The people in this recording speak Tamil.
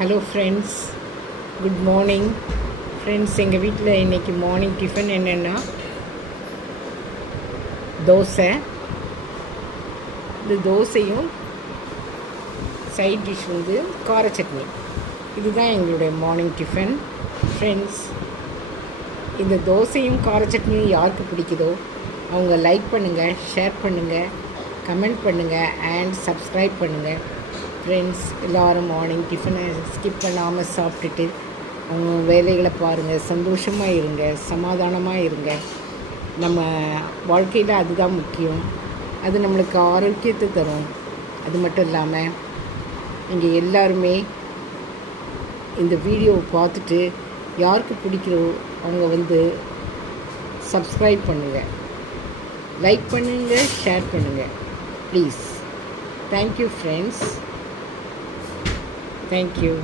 Hello friends, good morning friends. எங்கள் வீட்டில் இன்றைக்கி மார்னிங் டிஃபன் என்னென்னா தோசை. இந்த தோசையும் சைட் டிஷ் வந்து கார சட்னி. இதுதான் எங்களுடைய மார்னிங் டிஃபன் ஃப்ரெண்ட்ஸ். இந்த தோசையும் கார சட்னியும் யாருக்கு பிடிக்குதோ அவங்க லைக் பண்ணுங்கள், ஷேர் பண்ணுங்கள், கமெண்ட் பண்ணுங்கள் அண்ட் சப்ஸ்கிரைப் பண்ணுங்கள் ஃப்ரெண்ட்ஸ். எல்லோரும் மார்னிங் டிஃபனை ஸ்கிப் பண்ணாமல் சாப்பிட்டுட்டு அவங்க வேலைகளை பாருங்கள். சந்தோஷமாக இருங்க, சமாதானமாக இருங்க. நம்ம வாழ்க்கையில் அதுதான் முக்கியம். அது நம்மளுக்கு ஆரோக்கியத்தை தரும். அது மட்டும் இல்லாமல் நீங்கள் எல்லாருமே இந்த வீடியோவை பார்த்துட்டு யாருக்கு பிடிக்கிறோ அவங்க வந்து சப்ஸ்கிரைப் பண்ணுங்கள், லைக் பண்ணுங்கள், ஷேர் பண்ணுங்கள் please. Thank you friends. Thank you.